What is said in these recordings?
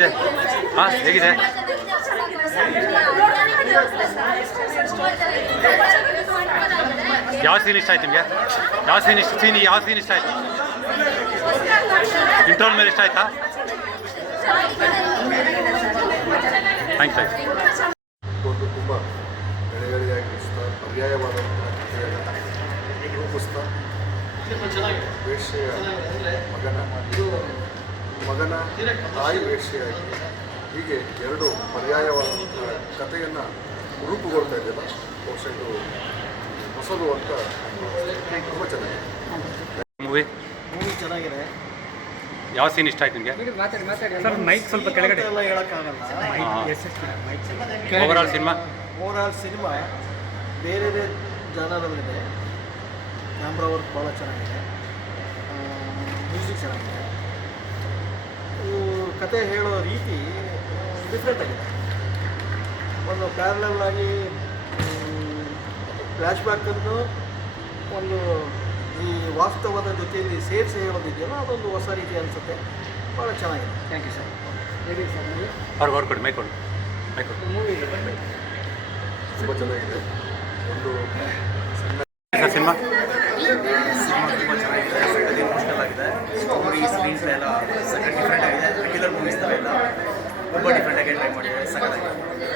ಹೇಗಿದೆ? ಯಾವ ಸೀನ್ ಇಷ್ಟ ಆಯ್ತು ನಿಮಗೆ? ಯಾವ ಸೀನ್ ಇಷ್ಟ ಆಯ್ತು? ಇಂಟರ್ವಲ್ ಮೇಲೆ ಇಷ್ಟ ಆಯ್ತಾ? ಥ್ಯಾಂಕ್ಸ್. ಒಂದು ತುಂಬ ಎಳೆಯಾಗಿಸ್ತಾ ಪರ್ಯಾಯವಾದಂಥ ರೂಪಿಸ್ತಾ ವೇಶ್ಯೆಯ ಮಗನ ತಾಯಿ ವೇಶ್ಯೆಯಾಗಿ ಹೀಗೆ ಎರಡು ಪರ್ಯಾಯವಾದಂಥ ಕಥೆಯನ್ನು ರೂಪುಗೊಳ್ತಾ ಇದೆಯಲ್ಲ, ಬಹುಶಃ ಇದು ಹೊಸದು ಅಂತ ತುಂಬ ಚೆನ್ನಾಗಿದೆ. ಮೂವಿ ಚೆನ್ನಾಗಿದೆ. ಯಾವ ಸೀನ್ ಇಷ್ಟ ಆಯ್ತು ನಿಮಗೆ? ಸರ್ ಮೈಕ್ ಸ್ವಲ್ಪ ಕೆಳಗಡೆ ಎಲ್ಲ ಹೇಳೋಕ್ಕಾಗಲ್ಲ. ಓವರಾಲ್ ಸಿನಿಮಾ ಬೇರೆ ಬೇರೆ ಜಾನರಲ್ಲಿದೆ. ಕ್ಯಾಮ್ರಾ ವರ್ಕ್ ಭಾಳ ಚೆನ್ನಾಗಿದೆ, ಮ್ಯೂಸಿಕ್ ಚೆನ್ನಾಗಿದೆ. ಕತೆ ಹೇಳೋ ರೀತಿ ಡಿಫ್ರೆಂಟ್ ಆಗಿದೆ. ಒಂದು ಪ್ಯಾರಲಲ್ ಆಗಿ ಫ್ಲ್ಯಾಶ್ ಬ್ಯಾಕನ್ನು ಒಂದು ಈ ವಾಸ್ತವದ ಜೊತೆಯಲ್ಲಿ ಸೇರಿಸಿ ಹೇಳೋದಿದೆಯಲ್ಲ, ಅದೊಂದು ಹೊಸ ರೀತಿ ಅನಿಸುತ್ತೆ. ಭಾಳ ಚೆನ್ನಾಗಿದೆ. Thank you sir. ಹೇಳಿ ಸರ್. ಅವ್ರು ಕೊಡಿ ಮೈಕ್ ಕೊಡಿ. ಮೂವಿ ತುಂಬ ಚೆನ್ನಾಗಿದೆ. ಒಂದು ಸಿನಿಮಾ ತುಂಬ ಚೆನ್ನಾಗಿದೆ. ಸಖತ್ ಇಮೋಷನಲ್ ಆಗಿದೆ. ಸ್ಟೋರಿ ಸ್ಕ್ರೀನ್ ಪ್ಲೇ ಎಲ್ಲ ಸಖತ್ ಡಿಫ್ರೆಂಟ್ ಆಗಿದೆ. ರೆಗ್ಯುಲರ್ ಮೂವೀಸ್ ಥರ ಎಲ್ಲ ತುಂಬ ಡಿಫ್ರೆಂಟಾಗಿ ಟ್ರೈ ಮಾಡಿದ್ದಾರೆ. ಸಖತ್ತಾಗಿದೆ.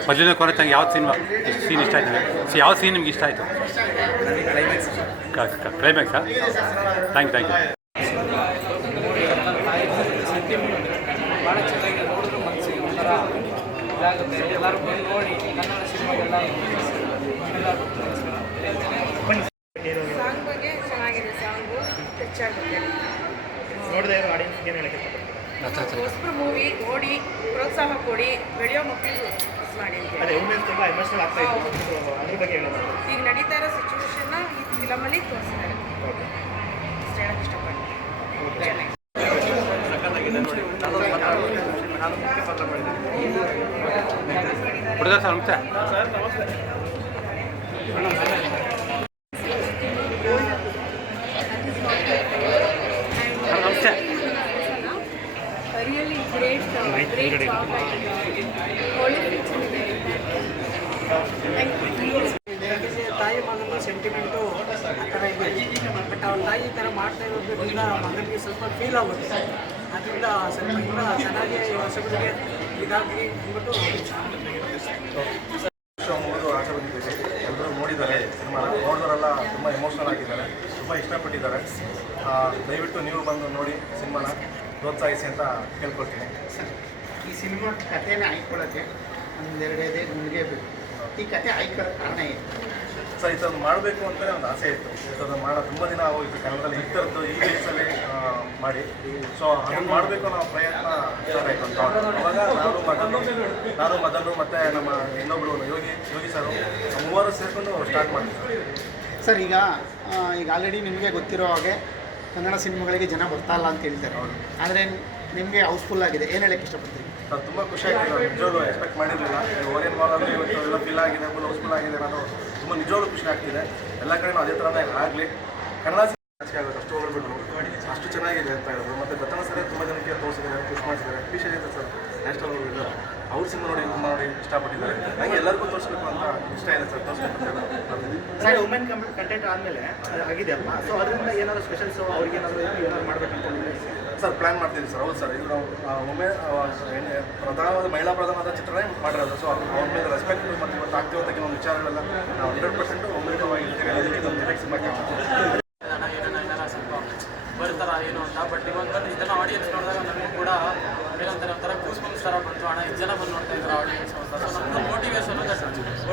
ಮೊದಲನೇ ಕೊರಚಂಗೆ ಯಾವ ಸೀನ್ ಇಷ್ಟ ಆಯ್ತು? ಯಾವ ಸೀನ್ ನಿಮ್ಗೆ ಇಷ್ಟ ಆಯಿತು? ನನಗೆ ಕ್ಲೈಮ್ಯಾಕ್ಸ್ ಕ್ಲೈಮ್ಯಾಕ್ಸಾ? Thank you. ಭಾಳ ಚೆನ್ನಾಗಿ ನೋಡಿದ್ರು ಮನಸ್ಸಿಗೆ ಒಂಥರ ಇದಾಗುತ್ತೆ. ಎಲ್ಲರೂ ಬಂದು ನೋಡಿ ಕನ್ನಡ ಸಿನಿಮಾಗೆಲ್ಲ ಸಾಂಗ್ ಬಗ್ಗೆ ಚೆನ್ನಾಗಿದೆ. ಸಾಂಗು ಹೆಚ್ಚಾಗುತ್ತೆ. ನೋಡಿದೆ ಆಡಿಯನ್ಸ್ಗೆ ಏನು ಹೇಳಕ್ಕೆ ಹೊಸಬ್ರು ಮೂವಿ ನೋಡಿ ಪ್ರೋತ್ಸಾಹ ಕೊಡಿ, ಬೆಳೆಯೋ ಮಕ್ಕಳಿಗೂ ಮಾಡಿ ಅಂತ ಅದೇ ವುಮೆನ್ಸ್ ತುಂಬ ಎಮೋಷನಲ್ ಆಗ್ತಾ ಇತ್ತು. ಅದ್ರ ಬಗ್ಗೆ ಹೇಳೋದು ಈಗ ನಡೀತಾ ಇರೋ ಸಿಚುವೇಶನ್ನ ಈ ಫಿಲಮಲ್ಲಿ ತೋರಿಸ್ತಾರೆ. ಇಷ್ಟು ಹೇಳಕ್ಕೆ ಇಷ್ಟಪಡ್ತೀನಿ. ಚೆನ್ನಾಗಿ ಹುಡುಗ ಸರ್ ನಮಸ್ತೆ. ನಮಸ್ತೆ. ರಿಯಲಿ ಗ್ರೇಟ್ ಜಾಬ್ ಆಗಿದೆ. ಒಳ್ಳೆ ಪಿಕ್ಚರ್ ಇದೆ. ತಾಯಿ ಮಗನ ಸೆಂಟಿಮೆಂಟು ಆ ಥರ ಇದೆ. ಬಟ್ ಅವ್ರ ತಾಯಿ ಈ ಥರ ಮಾಡ್ತಾ ಇರೋದ್ರಿಂದ ಮಗನಿಗೆ ಸ್ವಲ್ಪ ಫೀಲ್ ಆಗುತ್ತೆ. ಅದರಿಂದ ಸ್ವಲ್ಪ ಇನ್ನೂ ಚೆನ್ನಾಗಿ ಹೊಸಬರಿಗೆ ಇದಾಗಿ ಅಂದ್ಬಿಟ್ಟು ಮೂರು ಆಚೆ ಬಂದಿದ್ದೀವಿ. ಎಲ್ಲರೂ ನೋಡಿದ್ದಾರೆ ಸಿನಿಮಾ. ನೋಡಿದವರೆಲ್ಲ ತುಂಬ ಎಮೋಷನಲ್ ಆಗಿದ್ದಾರೆ, ತುಂಬ ಇಷ್ಟಪಟ್ಟಿದ್ದಾರೆ. ದಯವಿಟ್ಟು ನೀವು ಬಂದು ನೋಡಿ ಸಿನಿಮಾನ ಪ್ರೋತ್ಸಾಹಿಸಿ ಅಂತ ಕೇಳ್ಕೊಳ್ತೀನಿ. ಈ ಸಿನಿಮಾ ಕಥೆನ ಆಯ್ಕೊಳ್ಳೋಕ್ಕೆ ಒಂದೆರಡು ಇದೆ ನಿಮಗೆ ಬೇಕು. ಈ ಕತೆ ಆಯ್ಕೊಳ್ಳೋಕ್ಕೆ ಕಾರಣ ಏನು ಸರ್? ಇದನ್ನು ಮಾಡಬೇಕು ಅಂತಲೇ ಒಂದು ಆಸೆ ಇತ್ತು. ಇದನ್ನು ಮಾಡೋ ತುಂಬ ದಿನ ಆಗೋಯಿತು. ಕನ್ನಡದಲ್ಲಿ ಈ ಥರದ್ದು ಈ ವಯಸ್ಸಲ್ಲಿ ಮಾಡಿ, ಸೊ ಅದನ್ನು ಮಾಡಬೇಕು ಅನ್ನೋ ಪ್ರಯತ್ನ ಸ್ಟಾರ್ಟ್ ಆಯಿತು ಅಂತ. ಅವಾಗ ನಾನು ಮೊದಲು ಮತ್ತು ನಮ್ಮ ಇನ್ನೊಬ್ಬರು ಯೋಗಿ ಸರ್ ಮೂವರು ಸೇರಿಕೊಂಡು ಸ್ಟಾರ್ಟ್ ಮಾಡಿದ್ವಿ ಸರ್. ಈಗ ಆಲ್ರೆಡಿ ನಿಮಗೆ ಗೊತ್ತಿರೋ ಹಾಗೆ ಕನ್ನಡ ಸಿನಿಮಾಗಳಿಗೆ ಜನ ಬರ್ತಾ ಇಲ್ಲ ಅಂತ ಹೇಳ್ತಾರೆ. ಆದರೆ ನಿಮಗೆ ಹೌಸ್ಫುಲ್ ಆಗಿದೆ. ಏನು ಹೇಳಕ್ಕೆ ಇಷ್ಟಪಡ್ತೀವಿ? ಸರ್ ತುಂಬ ಖುಷಿ ಆಗಿದೆ. ನಿಜವಾಗ್ಲೂ ಎಕ್ಸ್ಪೆಕ್ಟ್ ಮಾಡಿರಲಿಲ್ಲ. ಓರಿಯನ್ ಮಾಲಲ್ಲಿ ಇವತ್ತು ಎಲ್ಲ ಫೀಲ್ ಆಗಿದೆ, ಫುಲ್ ಹೌಸ್ಫುಲ್ ಆಗಿದೆ. ನಾನು ತುಂಬ ನಿಜವಾಗ್ಲೂ ಖುಷಿ ಆಗ್ತಿದೆ. ಎಲ್ಲ ಕಡೆನೂ ಅದೇ ಥರನೇ ಆಗಲಿ. ಕನ್ನಡ ಸಿನಿಮಾ ಆಗುತ್ತೆ ಅಷ್ಟು ಹೋಗ್ಬಿಟ್ಟು ಅಷ್ಟು ಚೆನ್ನಾಗಿದೆ ಅಂತ ಹೇಳಿದ್ರು. ಮತ್ತು ದತ್ತನ ಸರ್ ತುಂಬ ಜನಕ್ಕೆ ತೋರಿಸಿದ್ದಾರೆ, ಖುಷಿ ಮಾಡಿಸಿದ್ದಾರೆ. ಖುಷಿ ಇದೆ ಸರ್. ನ್ಯಾಷನಲ್ ಹೋಗಿದ್ದು ಅವ್ರ ಸಿನಿಮಾ ನೋಡಿ ಇಷ್ಟಪಟ್ಟಿದ್ದಾರೆ. ನನಗೆ ಎಲ್ಲರಿಗೂ ತೋರಿಸ್ಬೇಕು ಅಂತ ಇಷ್ಟ ಇದೆ ಸರ್. ತೋರಿಸ್ಬೇಕು ಸರ್. ವುಮೆನ್ ಕಂಟೆಂಟ್ ಆದಮೇಲೆ ಆಗಿದೆ ಅಲ್ವಾ? ಸೊ ಅದರಿಂದ ಏನಾದರೂ ಸ್ಪೆಷಲ್ಸ್ ಅವ್ರಿಗೆ ಏನಾದ್ರು ಮಾಡಬೇಕಂತ ಸರ್ ಪ್ಲ್ಯಾನ್ ಮಾಡ್ತೀವಿ ಸರ್. ಹೌದು ಸರ್. ಇದು ನಾವು ಪ್ರಧಾನವಾದ ಮಹಿಳಾ ಪ್ರಧಾನವಾದ ಚಿತ್ರನೇ ಮಾಡಿರೋದು. ಸೊ ಅವ್ರ ಮೇಲೆ ರೆಸ್ಪೆಕ್ಟ್ ಮತ್ತು ಇವತ್ತು ಆಗ್ತಿರೋ ಕೆಲವೊಂದು ವಿಚಾರಗಳೆಲ್ಲ ನಾವು 100% ಒಮ್ಮೆವಾಗಿ ಇರ್ತೇವೆ. ಅದಕ್ಕೆ ಇದೊಂದು ಡೈರೆಕ್ಟ್ ಸಿನಿಮಾ ಏನೇನ ಸ್ವಲ್ಪ ಬರ್ತಾರ ಏನು ಅಂತ. ಬಟ್ ಇವಾಗ ಇದನ್ನು ಆಡಿಯನ್ಸ್ ನೋಡಿದಾಗ ನಮಗೂ ಕೂಡ ಏನಂತಾರೆ ಒಂಥರ ಗೂಸ್ ಬಂಪ್ಸ್ ಥರ ಬಂತು. ಅಣ್ಣ ಎಷ್ಟು ಜನ ಬಂದು ನೋಡ್ತಾ ಇದ್ದಾರೆ ಆಡಿಯನ್ಸ್ ಅಂತ. ಸೊ ನಮ್ಮದು ಮೋಟಿವೇಶನ್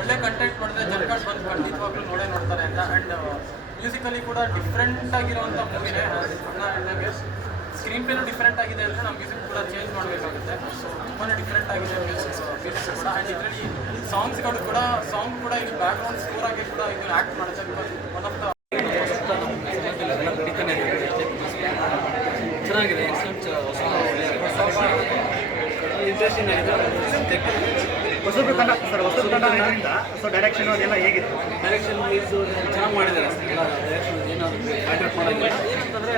ಒಳ್ಳೆ ಕಂಟೆಂಟ್ ಮಾಡಿದ್ರೆ ಜನಗಳು ಬಂದು ಖಂಡಿತವಾಗ್ಲೂ ನೋಡ್ತಾರೆ ಅಂತ. ಆ್ಯಂಡ್ ಮ್ಯೂಸಿಕಲಿ ಕೂಡ ಡಿಫ್ರೆಂಟ್ ಆಗಿರೋವಂಥ ಮೂವಿನೇ. ಅಣ್ಣ ಹೇಳಿದಾಗೆ ಸ್ಕ್ರೀನ್ ಪ್ಲೇನೂ ಡಿಫ್ರೆಂಟ್ ಆಗಿದೆ ಅಂದರೆ ನಾವು ಮ್ಯೂಸಿಕ್ ಕೂಡ ಚೇಂಜ್ ಮಾಡಬೇಕಾಗುತ್ತೆ. ಸೊ ತುಂಬಾ ಡಿಫ್ರೆಂಟ್ ಆಗಿದೆ ಮ್ಯೂಸಿಕ್ ಕೂಡ. ಆ್ಯಂಡ್ ಇದರಲ್ಲಿ ಸಾಂಗ್ಸ್ಗಳು ಕೂಡ ಇದು ಬ್ಯಾಕ್ಗ್ರೌಂಡ್ ಸ್ಕೋರ್ ಆಗಿ ಕೂಡ ಇದು ಆ್ಯಕ್ಟ್ ಮಾಡುತ್ತೆ. ಬಿಕಾಸ್ ಒನ್ ಆಫ್ ದ ಚೆನ್ನಾಗಿದೆ. ಇಂಟ್ರೆಸ್ಟಿಂಗ್ ಆಗಿದೆ. ಹೊಸಬ್ರು ತಂಡ ಸರ್. ಹೊಸಬ್ರು ತಂಡ ಇದರಿಂದ ಸೊ ಡೈರೆಕ್ಷನ್ ಅದೆಲ್ಲ ಹೇಗಿತ್ತು? ಡೈರೆಕ್ಷನ್ ವೈಸು ಚೆನ್ನಾಗಿ ಮಾಡಿದ್ದಾರೆ. ಎಲ್ಲ ಡೈರೆಕ್ಷನ್ ಏನಾದರೂ ಕಾಂಟ್ಯಾಕ್ಟ್ ಮಾಡೋದಿಲ್ಲ. ಏನಂತಂದರೆ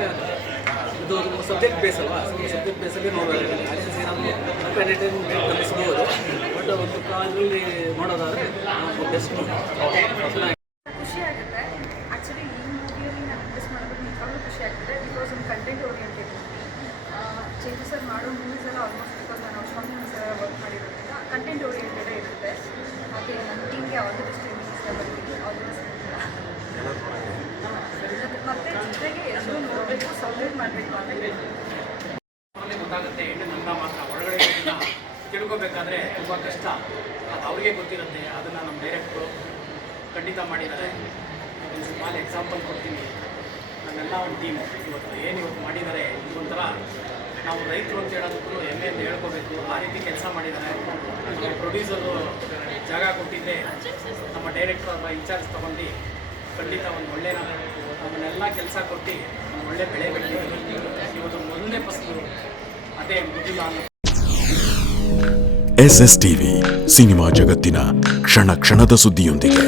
ಅದು ಸಬ್ಜೆಕ್ಟ್ ಬೇಸ್ ಅಲ್ವಾ, ಸಬ್ಜೆಕ್ಟ್ ಬೇಸಲ್ಲಿ ನೋಡೋದು ಆಡಿಯನ್ಸ್ ಏನಾದರೂ ಎಂಟರ್ಟೈನ್ಮೆಂಟ್ ಕಲಿಸ್ಬೋದು. ಬಟ್ ಒಂದು ಇದರಲ್ಲಿ ನೋಡೋದಾದರೆ ಬೆಸ್ಟ್ ಮೂವಿ. ಖುಷಿ ಆಗುತ್ತೆ. ಆ್ಯಕ್ಚುಲಿ ಈ ಮೂವಿಯಲ್ಲಿ ನಾನು ಡಿಸ್ ಮಾಡೋದಕ್ಕೆ ನಿಜವಾಗ್ಲೂ ಖುಷಿ ಆಗ್ತದೆ. ಬಿಕಾಸ್ ಒಂದು ಕಂಟೆಂಟ್ ಓರಿಯೆಂಟೆಡ್ ಚೇಂಜಸ್ ಮಾಡೋ ಮೂವೀಸ್ ಎಲ್ಲ ಆಲ್ಮೋಸ್ಟ್ ಬಿಕಾಸ್ ನಾನು ಔಷಧ ಮೂವೀಸ್ ಎಲ್ಲ ವರ್ಕ್ ಮಾಡಿರೋದ್ರಿಂದ ಕಂಟೆಂಟ್ ಓರಿಯೆಂಟೆಡೇ ಇರುತ್ತೆ. ಹಾಗೆ ನನ್ನ ಟೀಮ್ಗೆ ಆಲ್ ದಿ ಬೆಸ್ಟ್ ಬರ್ತೀನಿ. All the best. ಮತ್ತು ಜೊತೆಗೆ ಎಲ್ಲರೂ ನೋಡಬೇಕು, ಸಪೋರ್ಟ್ ಮಾಡಬೇಕು ಅಂತ ಆಮೇಲೆ ಗೊತ್ತಾಗುತ್ತೆ. ಹೆಣ್ಣು ನನ್ನ ಮಾತ್ರ ಒಳಗಡೆ ತಿಳ್ಕೊಬೇಕಾದ್ರೆ ತುಂಬ ಕಷ್ಟ. ಅದು ಅವ್ರಿಗೆ ಗೊತ್ತಿರುತ್ತೆ. ಅದನ್ನು ನಮ್ಮ ಡೈರೆಕ್ಟ್ರು ಖಂಡಿತ ಮಾಡಿದ್ದಾರೆ. ಒಂದು ಸ್ಮಾಲ್ ಎಕ್ಸಾಂಪಲ್ ಕೊಡ್ತೀನಿ. ನನ್ನೆಲ್ಲ ಒಂದು ಟೀಮ್ ಇವತ್ತು ಮಾಡಿದ್ದಾರೆ, ಇದೊಂಥರ ನಾವು ರೈತರು ಅಂತ ಹೇಳೋದಕ್ಕೂ ಹೆಮ್ಮೆ ಅಂತ ಹೇಳ್ಕೋಬೇಕು. ಆ ರೀತಿ ಕೆಲಸ ಮಾಡಿದ್ದಾರೆ. ನಮ್ಮ ಪ್ರೊಡ್ಯೂಸರು ಜಾಗ ಕೊಟ್ಟಿದ್ದೆ, ನಮ್ಮ ಡೈರೆಕ್ಟ್ರು ಅಥವಾ ಇನ್ಚಾರ್ಜ್ ತೊಗೊಂಡು ಖಂಡಿತ ಒಂದು ಒಳ್ಳೆ ನಮ್ಮನ್ನೆಲ್ಲ ಕೆಲಸ ಕೊಟ್ಟು ಒಂದು ಒಳ್ಳೆ ಬೆಳೆ ಬೆಳೆದಿದ್ದೀವಿ. ಇವತ್ತು ಮೊದಲನೇ ಫಸ್ಲು ಅದೇ ಮುಗಿಲ್ಲ ಅನ್ನೋ. SSTV ಸಿನಿಮಾ ಜಗತ್ತಿನ ಕ್ಷಣ ಕ್ಷಣದ ಸುದ್ದಿಯೊಂದಿಗೆ.